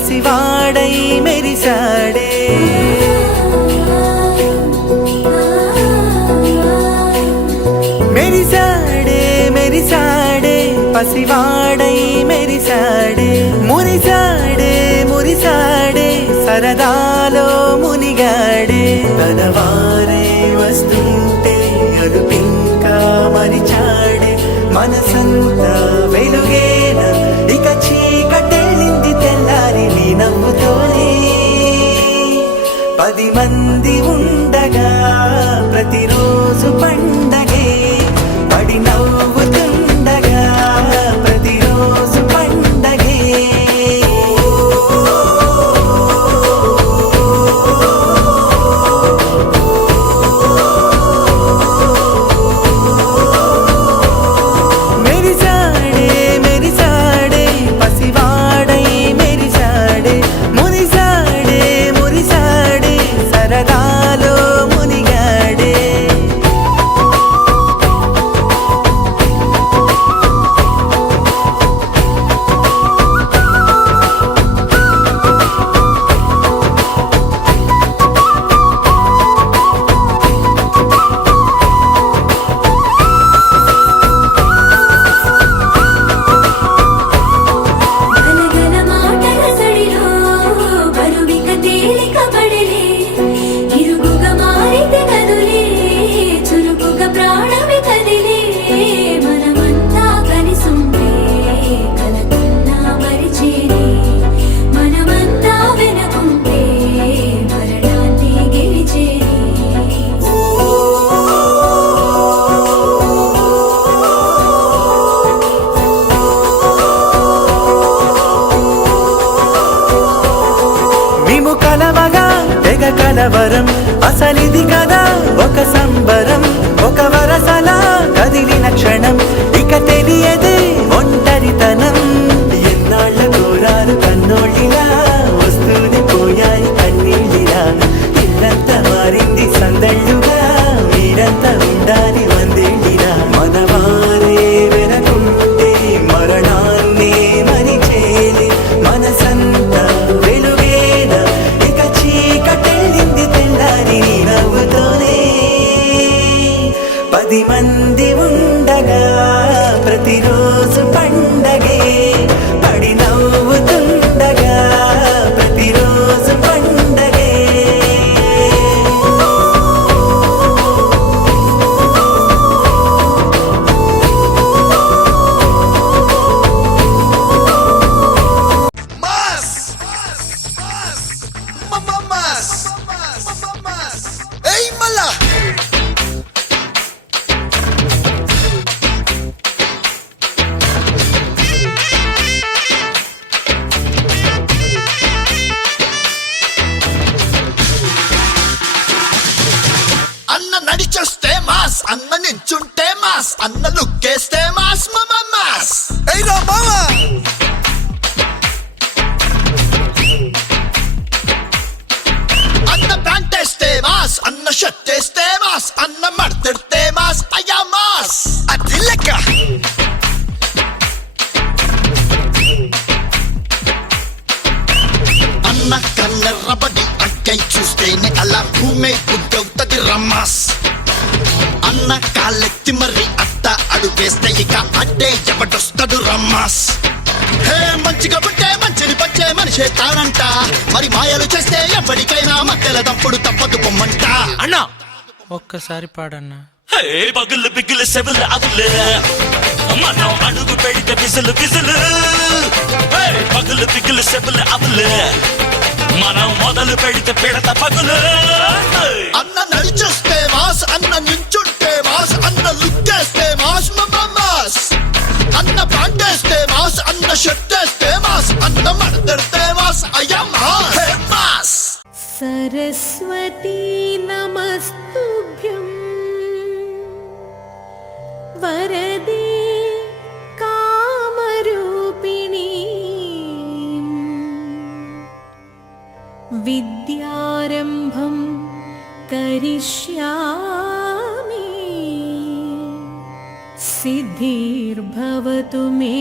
పసివాడై మెరిసాడే మెరిసాడే మెరిసాడే పసివాడై మెరిసాడే మురిసాడే మురిసాడే సరదాలో మునిగాడే తనవారే వస్తుంటే అదుపింకా మరిచాడే మనసంతా వెలుగేన ఇక చీకటెళ్ళింది తెల్లారి నీ నవ్వుతోనే 10 మంది ఉండగా ప్రతిరోజు పండగే పడి నవ్వుతుండగా ప్రతిరోజు పండగే మెరిసాడే మెరిసాడే పసివాడై మెరిసాడే మురిసాడే మురిసాడే సరదాలో మునిగాడే గలగల మాటల సడిలో బరువిక తేలిక పడలే ఇరుగుగా మారితే కదులే చురుకుగా ప్రాణమి కదిలే మనమంతా కలిసుంటే కలకన్నా మరిచేనే మనమంతా వెనకుంటే మరణాన్ని గెలిచేనే మేము కలవగా తెగ కలవరం అసలిది కదా ఒక సంబరం ఒక వరసలా కదిలిన క్షణం ఇక తెలియదే ఒంటరితనం ఎన్నాళ్ళ కోరారు కన్నోళ్ళిలా వస్తూనే పోయాయి కన్నీళ్ళిలా ఇల్లంతా మారింది సందళ్ళుగా మీరంతా ఉండాలి వందేళ్ళిలా మనవారే వెనకుంటే మరణాన్నే మరిచేలే మనసంతా వెలుగేన ఇక చీకటెళ్ళింది తెల్లారి నీ నవ్వుతోనే 10 మంది ఉండగా ప్రతిరోజు పండగే పడి నవ్వుతుండగా ప్రతిరోజు పండగే Mas! Mamamas! Mamamas! Ay, mala! అన్న నడిచొస్తే మాస్ అన్న నించుంటే మాస్ అన్న లుక్కేస్తే మాస్ మమాస్ ఏయ్ రా మామా అన్న ప్యాంట్ వేస్తే మాస్ అన్న షర్ట్ వేస్తే మాస్ అన్న మడతెడితే మాస్ అయ్యా మాస్ అది లెక్క అన్న కన్నెర్రబడి అక్కై చూస్తేనే అలా భూమే గుడ్డవుతది రమ్మాస్ అన్న కాళ్ళెత్తి మరి అట్ట అడుగేస్తే ఇక అడ్డే ఎవడొస్తాడు రమ్మాస్ హే మంచిగా పుట్టే మంచిని పచ్చే మనిషే తానంట మరి మాయలు చేస్తే ఎప్పటికైనా మక్కల తప్పుడు తప్పదు పొమ్మంట అన్నా ఒక్కసారి పాడన్నా. హే పగులు బిగులు సెవులు అవులే మనం అడుగు పెడితే బిజులు బిజులు హే పగులు బిగులు సెవులు అవులే మనం మొదలు పెడితే పిడత పగులు అన్న నడిచొస్తే మాస్ అన్న నించుంటే మాస్ అన్న లుక్కేస్తే మాస్ మాస్ అన్న ప్యాంటేస్తే మాస్ అన్న షర్టేస్తే మాస్ అన్న మడతెడితే మాస్ అయ్యా మాస్ హే మాస్ సరస్వతీ నమస్తుభ్యం వరదే కామరూపిణి విద్యారంభం కరిష్యామి సిద్ధిర్భవతు మే